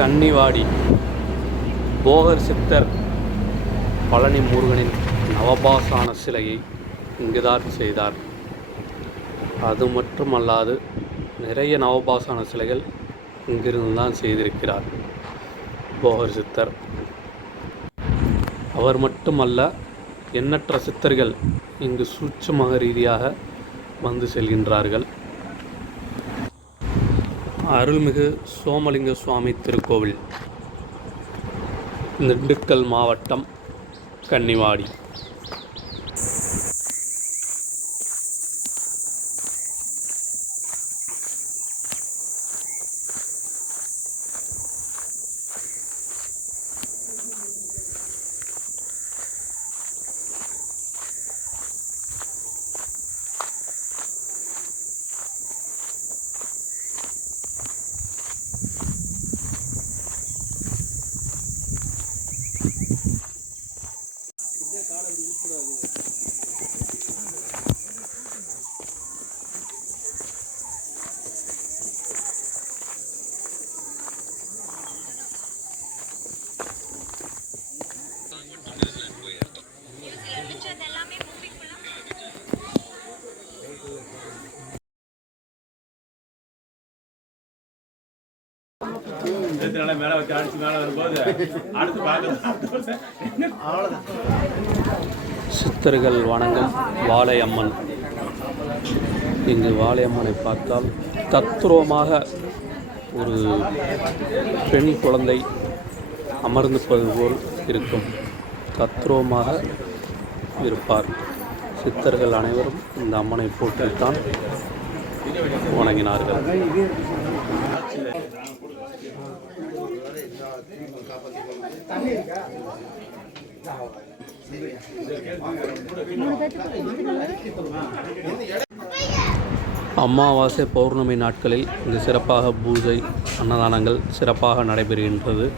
கன்னிவாடி போகர் சித்தர் பழனி முருகனின் நவபாசான சிலையை இங்குதான் செய்தார். அது மட்டுமல்லாது நிறைய நவபாசான சிலைகள் இங்கிருந்து தான் செய்திருக்கிறார் போகர் சித்தர். அவர் மட்டுமல்ல, எண்ணற்ற சித்தர்கள் இங்கு சூட்சும ரீதியாக வந்து செல்கின்றார்கள். அருள்மிகு சோமலிங்க சுவாமி திருக்கோவில், திண்டுக்கல் மாவட்டம், கன்னிவாடி. சித்தர்கள் வணங்கும் வாழையம்மன். இங்கு வாழையம்மனை பார்த்தால் தத்ரூபமாக ஒரு பெண் குழந்தை அமர்ந்திருப்பது போல் இருக்கும். தத்ரூபமாக இருப்பார். சித்தர்கள் அனைவரும் இந்த அம்மனை போட்டுத்தான் வணங்கினார்கள். அமாவாசை பௌர்ணமி நாட்களில் இங்கு சிறப்பாக பூஜை, அன்னதானங்கள் சிறப்பாக நடைபெறுகின்றது.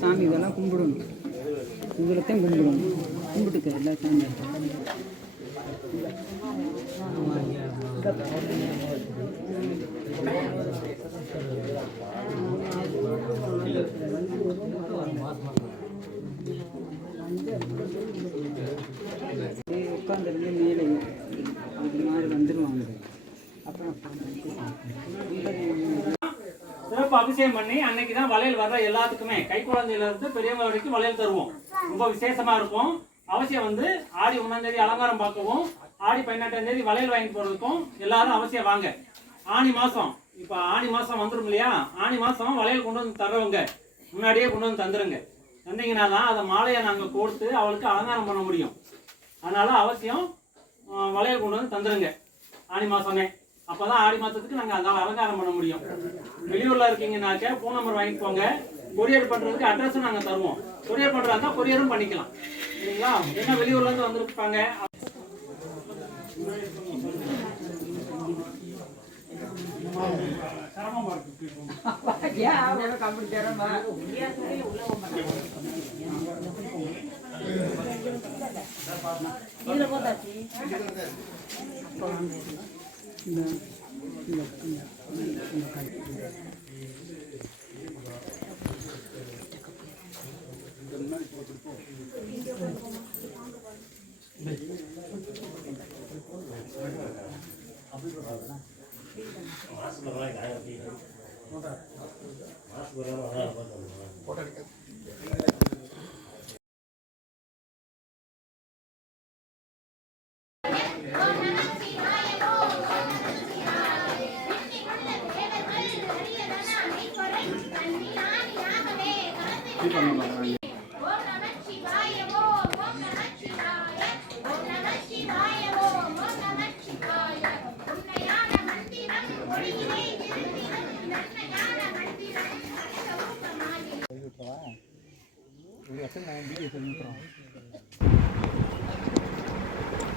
சாமி இதெல்லாம் கும்பிடணும், இவ்வளோத்தையும் கும்பிடணும். கும்பிட்டுக்க எல்லா சாமி உட்காந்துருந்து மேலே அது மாதிரி வந்துடுவாங்க. அப்புறம் சிறப்பு அபிஷேகம் பண்ணி அன்னைக்கு தான் வளையல் வர்ற எல்லாத்துக்குமே, கை குழந்தையில இருந்து பெரியவங்க வரைக்கும் வளையல் தருவோம். ரொம்ப விசேஷமா இருக்கும். அவசியம் வந்து ஆடி 1ஆம் தேதி அலங்காரம் பார்க்கவும், ஆடி 18ஆம் தேதி வளையல் வாங்கி போறதுக்கும் எல்லாரும் அவசியம் வாங்க. ஆனி மாசம், இப்ப ஆனி மாசம் வந்துடும் இல்லையா, ஆனி மாசம் வளையல் கொண்டு வந்து தர்றவங்க முன்னாடியே கொண்டு வந்து தந்துருங்க. தந்தீங்கன்னா தான் அதை மாலையை நாங்கள் கொடுத்து அவளுக்கு அலங்காரம் பண்ண முடியும். அதனால அவசியம் வளையல் கொண்டு வந்து தந்துருங்க ஆனி மாசமே. அப்பதான் ஆடி மாசத்துக்கு நாங்கள் அந்த அலங்காரம் பண்ண முடியும். வெளியூர்ல இருக்கீங்கன்னாக்க ஃபோன் நம்பர் வாங்கிக்கோங்க. கொரியர் பண்றதுக்கு அட்ரஸும் நாங்கள் தருவோம். கொரியர் பண்றதா கொரியரும் பண்ணிக்கலாம். சரிங்களா? என்ன வெளியூர்ல இருந்து வந்துருப்பாங்க. Baik.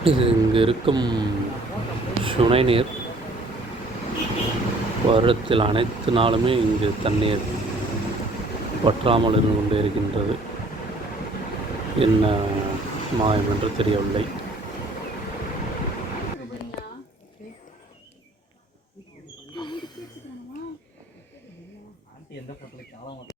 இது இங்கு இருக்கும் சுனை நீர். வருடத்தில் அனைத்து நாளுமே இங்கு தண்ணீர் வற்றாமல் இருந்து கொண்டே இருக்கின்றது. என்ன மாயம் என்று தெரியவில்லை.